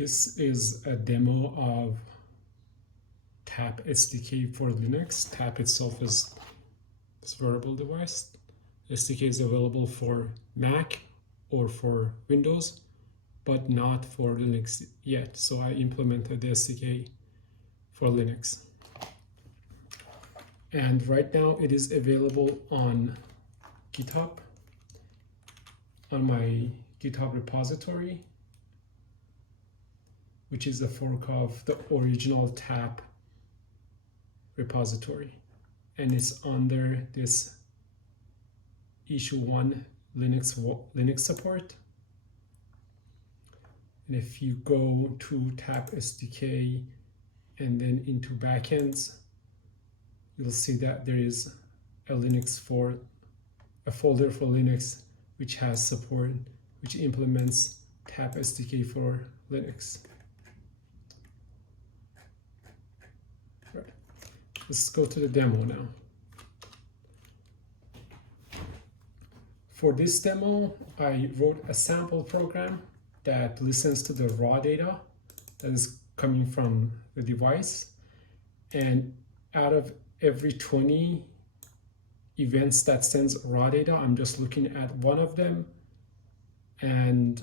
This is a demo of Tap SDK for Linux. Tap itself is this wearable device. SDK is available for Mac or for Windows, but not for Linux yet. So I implemented the SDK for Linux. And right now it is available on GitHub, on my GitHub repository, which is a fork of the original Tap repository. And it's under this issue 1 Linux support. And if you go to Tap SDK and then into backends, you'll see that there is a folder for Linux which has support, which implements Tap SDK for Linux. Right. Let's go to the demo now. For this demo, I wrote a sample program that listens to the raw data that is coming from the device, and out of every 20 events that sends raw data, I'm just looking at one of them and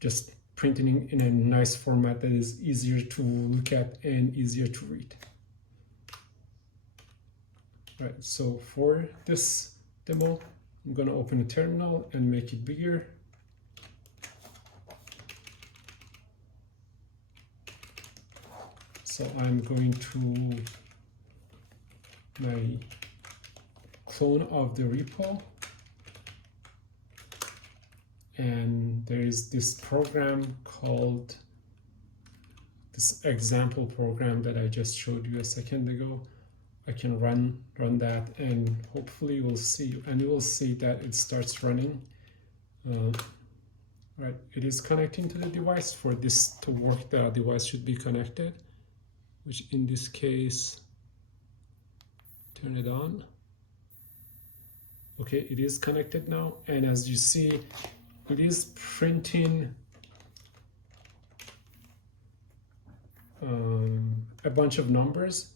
just printing in a nice format that is easier to look at and easier to read. Right, so for this demo, I'm going to open a terminal and make it bigger. So I'm going to my clone of the repo, and there is this program called this example program that I just showed you a second ago. I can run that, and hopefully we'll see, and you will see that it starts running. Right, it is connecting to the device. For this to work, the device should be connected, which in this case, turn it on. Okay, it is connected now, and as you see, it is printing a bunch of numbers.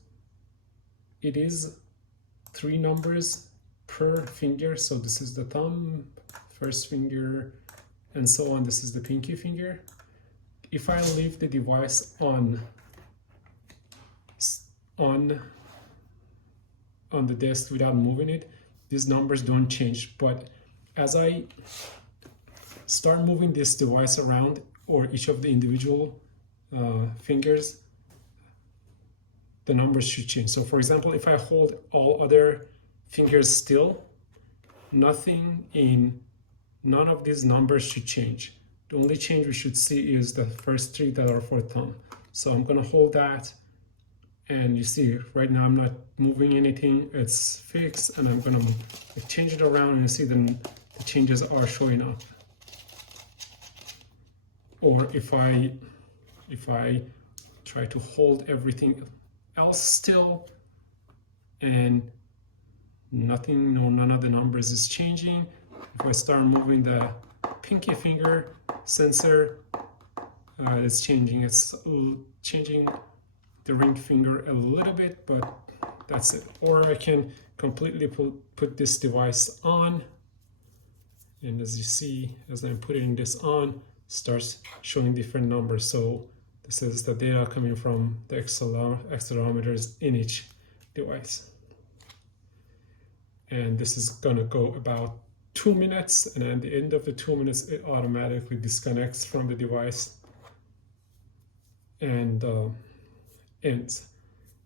It is 3 numbers per finger, so this is the thumb, first finger, and so on. This is the pinky finger. If I leave the device on the desk without moving it, these numbers don't change. But as I start moving this device around, or each of the individual fingers, the numbers should change. So for example, if I hold all other fingers still, none of these numbers should change. The only change we should see is the first 3 that are for thumb. So I'm gonna hold that, and you see right now I'm not moving anything, it's fixed, and I'm gonna change it around, and you see the changes are showing up. Or if I try to hold everything else still, and none of the numbers is changing. If I start moving the pinky finger sensor, it's changing. It's changing the ring finger a little bit, but that's it. Or I can completely put this device on, and as you see, as I'm putting this on, starts showing different numbers. So this is the data coming from the accelerometers in each device. And this is gonna go about 2 minutes, and at the end of the 2 minutes, it automatically disconnects from the device and ends.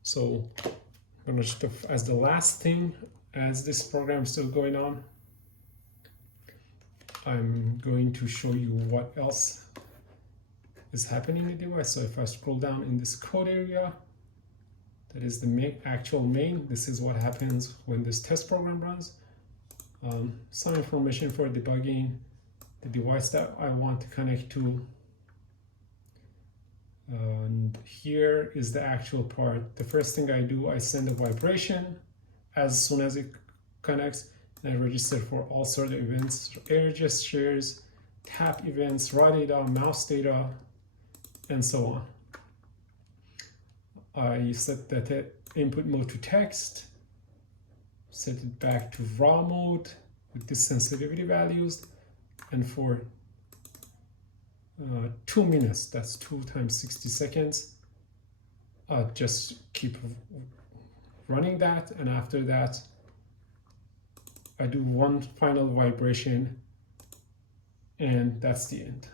So I'm gonna, as the last thing, as this program is still going on, I'm going to show you what else is happening in the device. So if I scroll down in this code area, that is the actual main. This is what happens when this test program runs. Some information for debugging the device that I want to connect to. And here is the actual part. The first thing I do, I send a vibration as soon as it connects, and I register for all sort of events, air gestures, tap events, raw data, mouse data, and so on. I set the input mode to text, set it back to raw mode with the sensitivity values, and for 2 minutes, that's 2 times 60 seconds, just keep running that, and after that I do one final vibration, and that's the end.